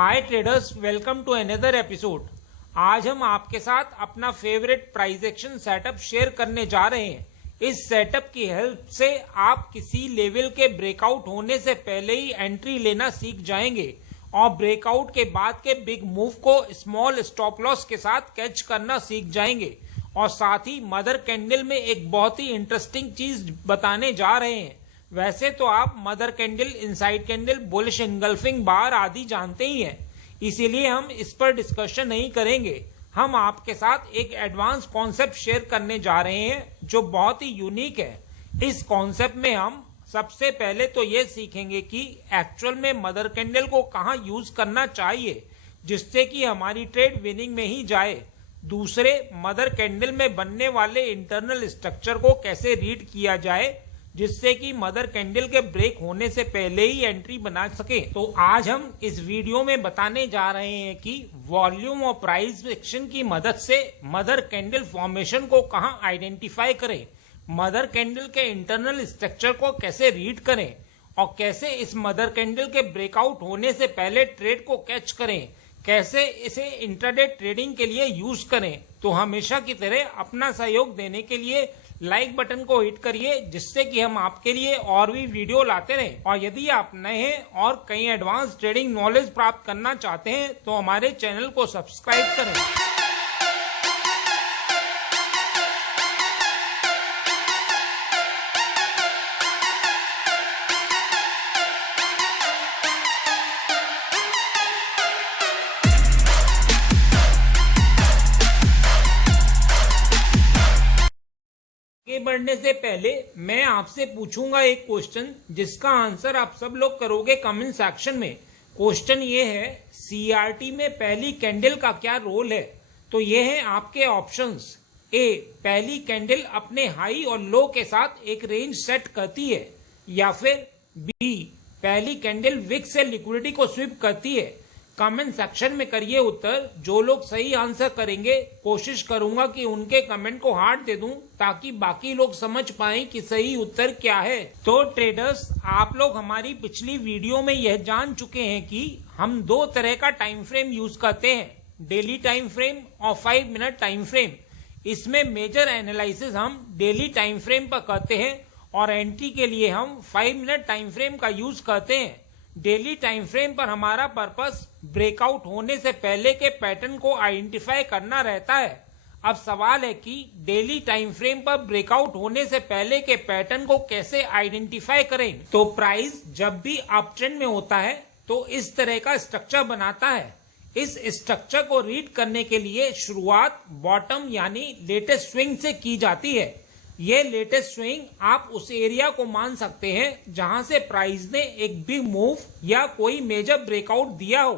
Hi traders, welcome to another episode. आज हम आपके साथ अपना favourite price action setup share करने जा रहे हैं। इस सेटअप की हेल्प से आप किसी लेवल के ब्रेकआउट होने से पहले ही एंट्री लेना सीख जाएंगे और ब्रेकआउट के बाद के बिग मूव को स्मॉल स्टॉप लॉस के साथ कैच करना सीख जाएंगे। और साथ ही मदर कैंडल में एक बहुत ही इंटरेस्टिंग चीज बताने जा रहे हैं। वैसे तो आप mother candle, inside candle, bullish engulfing bar आदि जानते ही हैं, इसीलिए हम इस पर डिस्कशन नहीं करेंगे। हम आपके साथ एक एडवांस कॉन्सेप्ट शेयर करने जा रहे हैं जो बहुत ही यूनिक है। इस कॉन्सेप्ट में हम सबसे पहले तो ये सीखेंगे कि एक्चुअल में मदर कैंडल को कहाँ यूज करना चाहिए जिससे कि हमारी ट्रेड विनिंग में ही जाए। दूसरे, मदर कैंडल में बनने वाले इंटरनल स्ट्रक्चर को कैसे रीड किया जाए जिससे कि मदर कैंडल के ब्रेक होने से पहले ही एंट्री बना सके। तो आज हम इस वीडियो में बताने जा रहे हैं कि वॉल्यूम और प्राइस एक्शन की मदद से मदर कैंडल फॉर्मेशन को कहां आइडेंटिफाई करें, मदर कैंडल के इंटरनल स्ट्रक्चर को कैसे रीड करें और कैसे इस मदर कैंडल के ब्रेकआउट होने से पहले ट्रेड को कैच करें, कैसे इसे इंट्राडे ट्रेडिंग के लिए यूज करें। तो हमेशा की तरह अपना सहयोग देने के लिए लाइक बटन को हिट करिए जिससे कि हम आपके लिए और भी वीडियो लाते रहें। और यदि आप नए हैं और कई एडवांस ट्रेडिंग नॉलेज प्राप्त करना चाहते हैं तो हमारे चैनल को सब्सक्राइब करें। बढ़ने से पहले मैं आपसे पूछूंगा एक क्वेश्चन जिसका आंसर आप सब लोग करोगे कमेंट सेक्शन में। क्वेश्चन ये है, सीआरटी में पहली कैंडल का क्या रोल है? तो ये है आपके ऑप्शंस। ए, पहली कैंडल अपने हाई और लो के साथ एक रेंज सेट करती है, या फिर बी, पहली कैंडल विक्स से लिक्विडिटी को स्वीप करती है। कमेंट सेक्शन में करिए उत्तर। जो लोग सही आंसर करेंगे कोशिश करूंगा कि उनके कमेंट को हार्ट दे दूं ताकि बाकी लोग समझ पाएं कि सही उत्तर क्या है। तो ट्रेडर्स, आप लोग हमारी पिछली वीडियो में यह जान चुके हैं कि हम दो तरह का टाइम फ्रेम यूज करते हैं, डेली टाइम फ्रेम और 5 मिनट टाइम फ्रेम। इसमें मेजर एनालिसिस हम डेली टाइम फ्रेम पर करते हैं और एंट्री के लिए हम 5 मिनट टाइम फ्रेम का यूज करते हैं। डेली टाइम फ्रेम पर हमारा पर्पस ब्रेकआउट होने से पहले के पैटर्न को आइडेंटिफाई करना रहता है। अब सवाल है कि डेली टाइम फ्रेम पर ब्रेकआउट होने से पहले के पैटर्न को कैसे आइडेंटिफाई करें। तो प्राइस जब भी अप ट्रेंड में होता है तो इस तरह का स्ट्रक्चर बनाता है। इस स्ट्रक्चर को रीड करने के लिए शुरुआत बॉटम यानी लेटेस्ट स्विंग से की जाती है। ये लेटेस्ट स्विंग आप उस एरिया को मान सकते हैं जहां से प्राइस ने एक बिग मूव या कोई मेजर ब्रेकआउट दिया हो।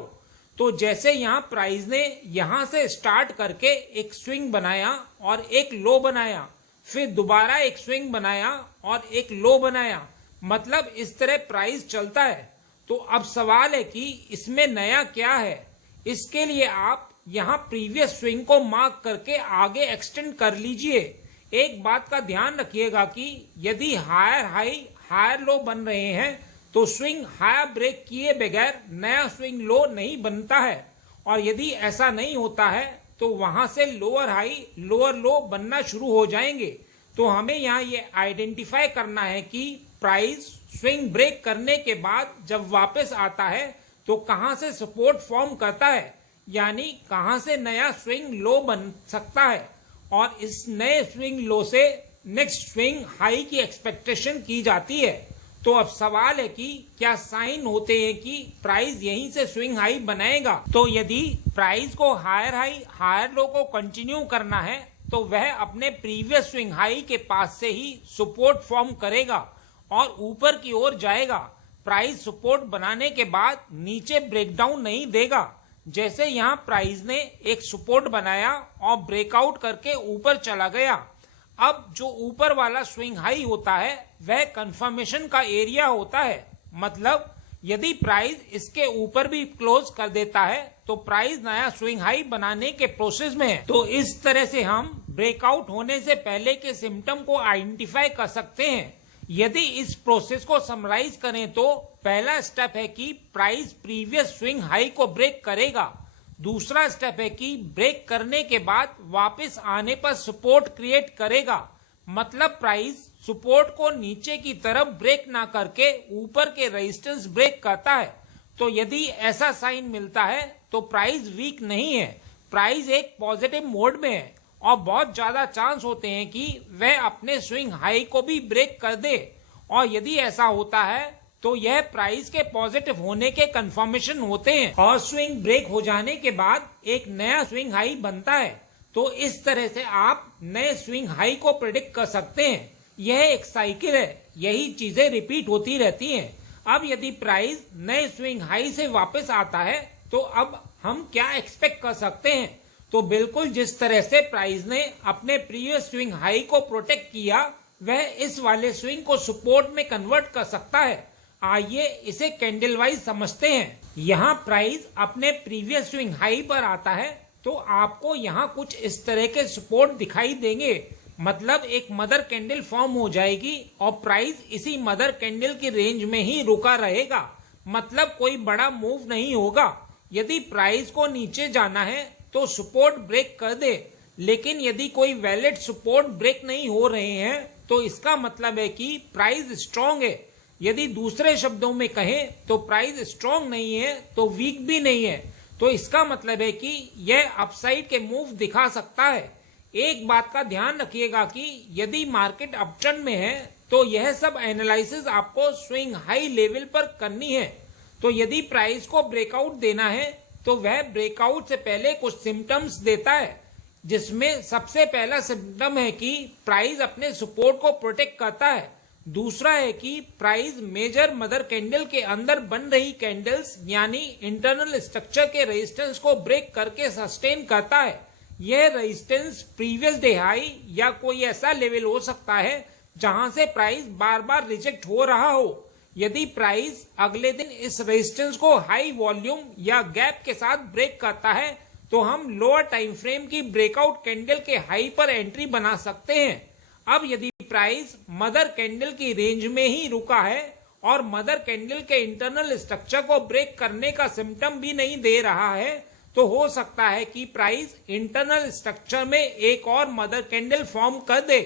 तो जैसे यहाँ प्राइस ने यहां से स्टार्ट करके एक स्विंग बनाया और एक लो बनाया, फिर दोबारा एक स्विंग बनाया और एक लो बनाया, मतलब इस तरह प्राइस चलता है। तो अब सवाल है कि इसमें नया क्या है। इसके लिए आप यहाँ प्रीवियस स्विंग को मार्क करके आगे एक्सटेंड कर लीजिए। एक बात का ध्यान रखिएगा कि यदि हायर हाई हायर लो बन रहे हैं तो स्विंग हायर ब्रेक किए बगैर नया स्विंग लो नहीं बनता है, और यदि ऐसा नहीं होता है तो वहां से लोअर हाई लोअर लो बनना शुरू हो जाएंगे। तो हमें यहाँ ये आइडेंटिफाई करना है कि प्राइस स्विंग ब्रेक करने के बाद जब वापस आता है तो कहां से सपोर्ट फॉर्म करता है, यानी कहां से नया स्विंग लो बन सकता है, और इस नए स्विंग लो से नेक्स्ट स्विंग हाई की एक्सपेक्टेशन की जाती है। तो अब सवाल है कि क्या साइन होते हैं कि प्राइस यहीं से स्विंग हाई बनाएगा। तो यदि प्राइस को हायर हाई हायर लो को कंटिन्यू करना है तो वह अपने प्रीवियस स्विंग हाई के पास से ही सपोर्ट फॉर्म करेगा और ऊपर की ओर जाएगा। प्राइस सपोर्ट बनाने के बाद नीचे ब्रेकडाउन नहीं देगा। जैसे यहाँ प्राइस ने एक सपोर्ट बनाया और ब्रेकआउट करके ऊपर चला गया। अब जो ऊपर वाला स्विंग हाई होता है वह कंफर्मेशन का एरिया होता है, मतलब यदि प्राइस इसके ऊपर भी क्लोज कर देता है तो प्राइस नया स्विंग हाई बनाने के प्रोसेस में है। तो इस तरह से हम ब्रेकआउट होने से पहले के सिम्टम को आइडेंटिफाई कर सकते हैं। यदि इस प्रोसेस को समराइज करें तो पहला स्टेप है कि प्राइस प्रीवियस स्विंग हाई को ब्रेक करेगा। दूसरा स्टेप है कि ब्रेक करने के बाद वापस आने पर सपोर्ट क्रिएट करेगा। मतलब प्राइस सपोर्ट को नीचे की तरफ ब्रेक ना करके ऊपर के रेजिस्टेंस ब्रेक करता है। तो यदि ऐसा साइन मिलता है तो प्राइस वीक नहीं है, प्राइस एक पॉजिटिव मोड में है और बहुत ज्यादा चांस होते हैं कि वह अपने स्विंग हाई को भी ब्रेक कर दे। और यदि ऐसा होता है तो यह प्राइस के पॉजिटिव होने के कंफर्मेशन होते हैं और स्विंग ब्रेक हो जाने के बाद एक नया स्विंग हाई बनता है। तो इस तरह से आप नए स्विंग हाई को प्रेडिक्ट कर सकते हैं। यह एक साइकिल है, यही चीजें रिपीट होती रहती हैं। अब यदि प्राइस नए स्विंग हाई से वापस आता है तो अब हम क्या एक्सपेक्ट कर सकते हैं? तो बिल्कुल जिस तरह से प्राइस ने अपने प्रीवियस स्विंग हाई को प्रोटेक्ट किया, वह इस वाले स्विंग को सपोर्ट में कन्वर्ट कर सकता है। आइए इसे कैंडल वाइज समझते हैं। यहाँ प्राइस अपने प्रीवियस स्विंग हाई पर आता है तो आपको यहाँ कुछ इस तरह के सपोर्ट दिखाई देंगे। मतलब एक मदर कैंडल फॉर्म हो जाएगी और प्राइस इसी मदर कैंडल की रेंज में ही रुका रहेगा। मतलब कोई बड़ा मूव नहीं होगा। यदि प्राइस को नीचे जाना है तो सपोर्ट ब्रेक कर दे, लेकिन यदि कोई वैलिड सपोर्ट ब्रेक नहीं हो रहे हैं तो इसका मतलब है कि प्राइस स्ट्रांग है। यदि दूसरे शब्दों में कहें तो प्राइस स्ट्रांग नहीं है तो वीक भी नहीं है। तो इसका मतलब है कि यह अपसाइड के मूव दिखा सकता है। एक बात का ध्यान रखिएगा कि यदि मार्केट अपट्रेंड में है तो यह सब एनालिसिस आपको स्विंग हाई लेवल पर करनी है। तो यदि प्राइस को ब्रेकआउट देना है तो वह ब्रेकआउट से पहले कुछ सिम्टम्स देता है, जिसमें सबसे पहला सिम्टम है कि प्राइस अपने सपोर्ट को प्रोटेक्ट करता है। दूसरा है कि प्राइस मेजर मदर कैंडल के अंदर बन रही कैंडल्स यानी इंटरनल स्ट्रक्चर के रेजिस्टेंस को ब्रेक करके सस्टेन करता है। यह रेजिस्टेंस प्रीवियस डे हाई या कोई ऐसा लेवल हो सकता है जहां से प्राइस बार बार रिजेक्ट हो रहा हो। यदि प्राइस अगले दिन इस रेजिस्टेंस को हाई वॉल्यूम या गैप के साथ ब्रेक करता है तो हम लोअर टाइम फ्रेम की ब्रेकआउट कैंडल के हाई पर एंट्री बना सकते हैं। अब यदि प्राइस मदर कैंडल की रेंज में ही रुका है और मदर कैंडल के इंटरनल स्ट्रक्चर को ब्रेक करने का सिम्टम भी नहीं दे रहा है तो हो सकता है कि प्राइस इंटरनल स्ट्रक्चर में एक और मदर कैंडल फॉर्म कर दे।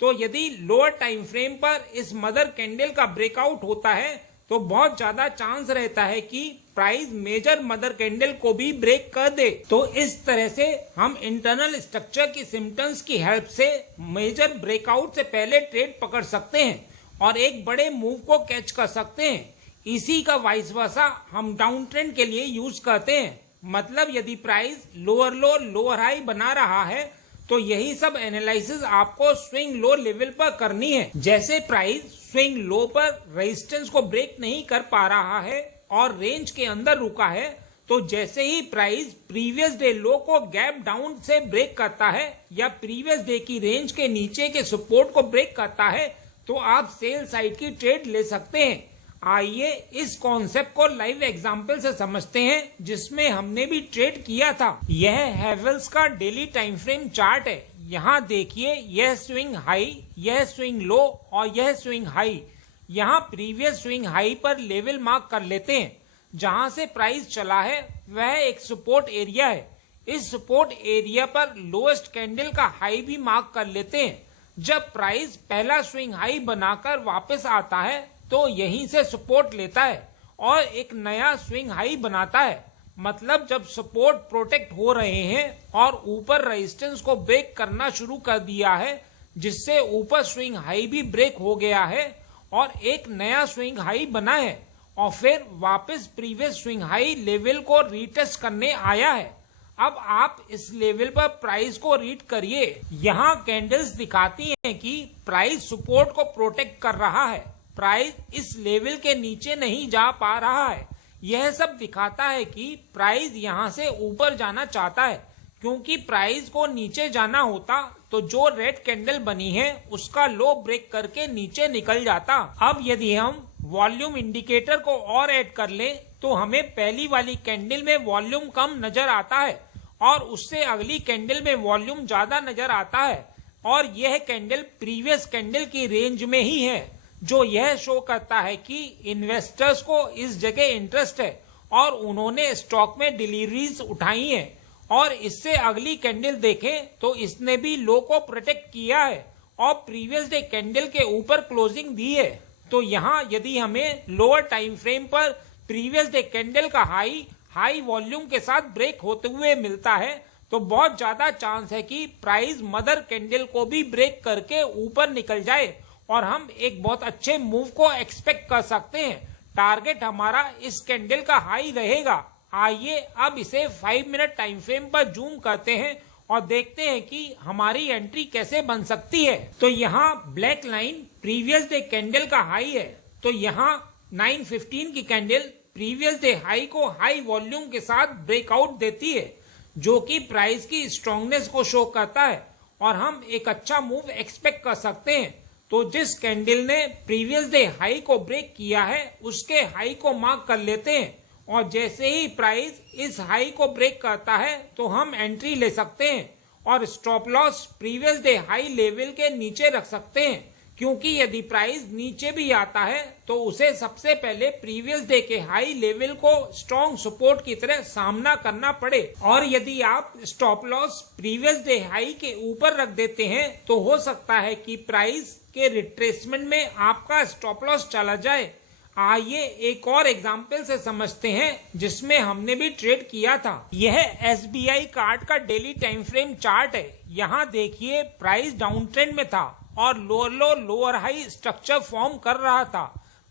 तो यदि लोअर टाइम फ्रेम पर इस मदर कैंडल का ब्रेकआउट होता है तो बहुत ज्यादा चांस रहता है कि प्राइस मेजर मदर कैंडल को भी ब्रेक कर दे। तो इस तरह से हम इंटरनल स्ट्रक्चर की सिम्टम्स की हेल्प से मेजर ब्रेकआउट से पहले ट्रेड पकड़ सकते हैं और एक बड़े मूव को कैच कर सकते हैं। इसी का वाइस वर्सा हम डाउन ट्रेंड के लिए यूज करते हैं। मतलब यदि प्राइस लोअर लो लोअर हाई बना रहा है तो यही सब एनालिसिस आपको स्विंग लो लेवल पर करनी है। जैसे प्राइस स्विंग लो पर रेजिस्टेंस को ब्रेक नहीं कर पा रहा है और रेंज के अंदर रुका है, तो जैसे ही प्राइस प्रीवियस डे लो को गैप डाउन से ब्रेक करता है या प्रीवियस डे की रेंज के नीचे के सपोर्ट को ब्रेक करता है तो आप सेल साइड की ट्रेड ले सकते हैं। आइए इस कॉन्सेप्ट को लाइव एग्जांपल से समझते हैं जिसमें हमने भी ट्रेड किया था। यह हैवेल्स का डेली टाइम फ्रेम चार्ट है। यहाँ देखिए, यह स्विंग हाई, यह स्विंग लो और यह स्विंग हाई। यहाँ प्रीवियस स्विंग हाई पर लेवल मार्क कर लेते हैं। जहां से प्राइस चला है वह एक सपोर्ट एरिया है। इस सपोर्ट एरिया पर लोएस्ट कैंडल का हाई भी मार्क कर लेते हैं। जब प्राइस पहला स्विंग हाई बनाकर वापस आता है तो यहीं से सपोर्ट लेता है और एक नया स्विंग हाई बनाता है। मतलब जब सपोर्ट प्रोटेक्ट हो रहे हैं और ऊपर रेजिस्टेंस को ब्रेक करना शुरू कर दिया है, जिससे ऊपर स्विंग हाई भी ब्रेक हो गया है और एक नया स्विंग हाई बना है और फिर वापस प्रीवियस स्विंग हाई लेवल को रीटेस्ट करने आया है। अब आप इस लेवल पर प्राइस को रीड करिए। यहाँ कैंडल्स दिखाती हैं कि प्राइस सपोर्ट को प्रोटेक्ट कर रहा है, प्राइस इस लेवल के नीचे नहीं जा पा रहा है। यह सब दिखाता है कि प्राइस यहाँ से ऊपर जाना चाहता है, क्योंकि प्राइस को नीचे जाना होता तो जो रेड कैंडल बनी है उसका लो ब्रेक करके नीचे निकल जाता। अब यदि हम वॉल्यूम इंडिकेटर को और ऐड कर लें तो हमें पहली वाली कैंडल में वॉल्यूम कम नजर आता है और उससे अगली कैंडल में वॉल्यूम ज्यादा नजर आता है और यह कैंडल प्रीवियस कैंडल की रेंज में ही है। जो यह शो करता है कि इन्वेस्टर्स को इस जगह इंटरेस्ट है और उन्होंने स्टॉक में डिलीवरीज उठाई हैं। और इससे अगली कैंडल देखें तो इसने भी लो को प्रोटेक्ट किया है और प्रीवियस डे कैंडल के ऊपर क्लोजिंग दी है। तो यहाँ यदि हमें लोअर टाइम फ्रेम पर प्रीवियस डे कैंडल का हाई वॉल्यूम के साथ ब्रेक होते हुए मिलता है तो बहुत ज्यादा चांस है कि प्राइस मदर कैंडल को भी ब्रेक करके ऊपर निकल जाए और हम एक बहुत अच्छे मूव को एक्सपेक्ट कर सकते हैं। टारगेट हमारा इस कैंडल का हाई रहेगा। आइए अब इसे 5 मिनट टाइम फ्रेम पर जूम करते हैं और देखते हैं कि हमारी एंट्री कैसे बन सकती है। तो यहाँ black line previous day candle का हाई है। तो यहाँ 9:15 की कैंडल प्रीवियस डे हाई को हाई वॉल्यूम के साथ ब्रेकआउट देती है, जो कि प्राइस की स्ट्रांगनेस को शो करता है और हम एक अच्छा मूव एक्सपेक्ट कर सकते हैं। तो जिस कैंडल ने प्रीवियस डे हाई को ब्रेक किया है उसके हाई को मार्क कर लेते हैं और जैसे ही प्राइस इस हाई को ब्रेक करता है तो हम एंट्री ले सकते हैं और stop loss previous day high level के नीचे रख सकते हैं, क्योंकि यदि प्राइस नीचे भी आता है तो उसे सबसे पहले प्रीवियस डे के हाई लेवल को स्ट्रॉन्ग सपोर्ट की तरह सामना करना पड़े। और यदि आप stop loss previous day high के ऊपर रख देते हैं तो हो सकता है कि प्राइस के रिट्रेसमेंट में आपका स्टॉप लॉस चला जाए। आइए एक और एग्जाम्पल से समझते हैं जिसमें हमने भी ट्रेड किया था। यह SBI कार्ड का डेली टाइम फ्रेम चार्ट है। यहाँ देखिए प्राइस डाउन ट्रेंड में था और लोअर लो लोअर हाई स्ट्रक्चर फॉर्म कर रहा था।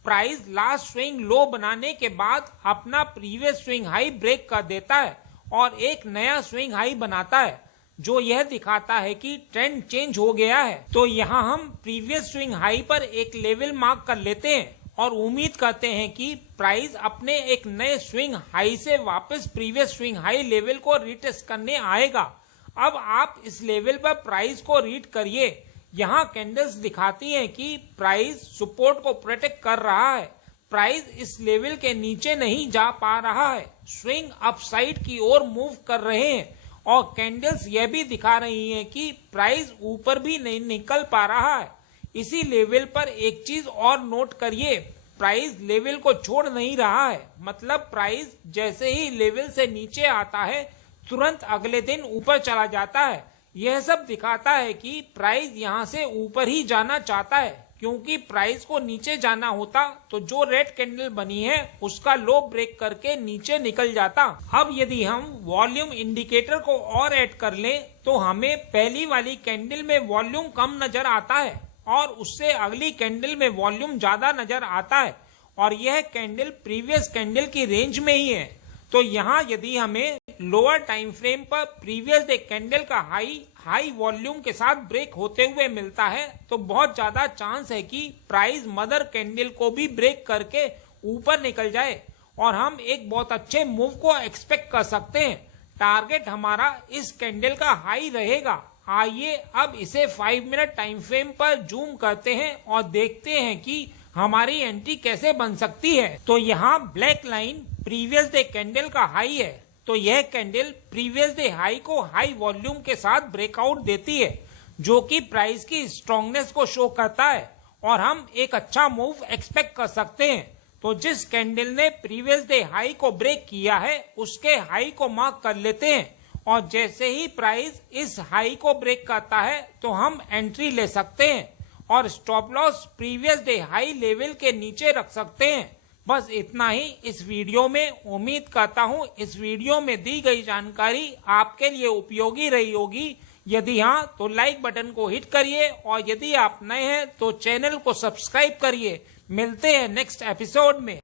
प्राइस लास्ट स्विंग लो बनाने के बाद अपना प्रीवियस स्विंग हाई ब्रेक कर देता है और एक नया स्विंग हाई बनाता है, जो यह दिखाता है कि ट्रेंड चेंज हो गया है। तो यहाँ हम प्रीवियस स्विंग हाई पर एक लेवल मार्क कर लेते हैं और उम्मीद करते हैं कि प्राइस अपने एक नए स्विंग हाई से वापस प्रीवियस स्विंग हाई लेवल को रीटेस्ट करने आएगा। अब आप इस लेवल पर प्राइस को रीड करिए। यहाँ कैंडल्स दिखाती हैं कि प्राइस सपोर्ट को प्रोटेक्ट कर रहा है। प्राइस इस लेवल के नीचे नहीं जा पा रहा है, स्विंग अपसाइड की ओर मूव कर रहे हैं और कैंडल्स यह भी दिखा रही हैं कि प्राइस ऊपर भी नहीं निकल पा रहा है। इसी लेवल पर एक चीज और नोट करिए, प्राइस लेवल को छोड़ नहीं रहा है। मतलब प्राइस जैसे ही लेवल से नीचे आता है तुरंत अगले दिन ऊपर चला जाता है। यह सब दिखाता है कि प्राइस यहाँ से ऊपर ही जाना चाहता है, क्योंकि प्राइस को नीचे जाना होता तो जो रेड कैंडल बनी है उसका लो ब्रेक करके नीचे निकल जाता। अब यदि हम वॉल्यूम इंडिकेटर को और ऐड कर लें तो हमें पहली वाली कैंडल में वॉल्यूम कम नजर आता है और उससे अगली कैंडल में वॉल्यूम ज्यादा नजर आता है और यह कैंडल प्रीवियस कैंडल की रेंज में ही है। तो यहाँ यदि हमें लोअर टाइम फ्रेम पर प्रीवियस डे कैंडल का हाई वॉल्यूम के साथ ब्रेक होते हुए मिलता है तो बहुत ज्यादा चांस है कि प्राइस मदर कैंडल को भी ब्रेक करके ऊपर निकल जाए और हम एक बहुत अच्छे मूव को एक्सपेक्ट कर सकते हैं। टारगेट हमारा इस कैंडल का हाई रहेगा। आइए अब इसे 5 मिनट टाइम फ्रेम पर जूम करते हैं और देखते हैं कि हमारी एंट्री कैसे बन सकती है। तो यहाँ black line previous day candle का हाई है। तो यह कैंडल प्रीवियस डे हाई को हाई वॉल्यूम के साथ ब्रेकआउट देती है, जो कि प्राइस की स्ट्रांगनेस को शो करता है और हम एक अच्छा मूव एक्सपेक्ट कर सकते हैं। तो जिस कैंडल ने प्रीवियस डे हाई को ब्रेक किया है उसके हाई को मार्क कर लेते हैं और जैसे ही प्राइस इस हाई को ब्रेक करता है तो हम एंट्री ले सकते हैं और stop loss previous day high level के नीचे रख सकते हैं। बस इतना ही इस वीडियो में। उम्मीद करता हूँ इस वीडियो में दी गई जानकारी आपके लिए उपयोगी रही होगी। यदि हाँ तो लाइक बटन को हिट करिए और यदि आप नए हैं तो चैनल को सब्सक्राइब करिए। मिलते हैं नेक्स्ट एपिसोड में।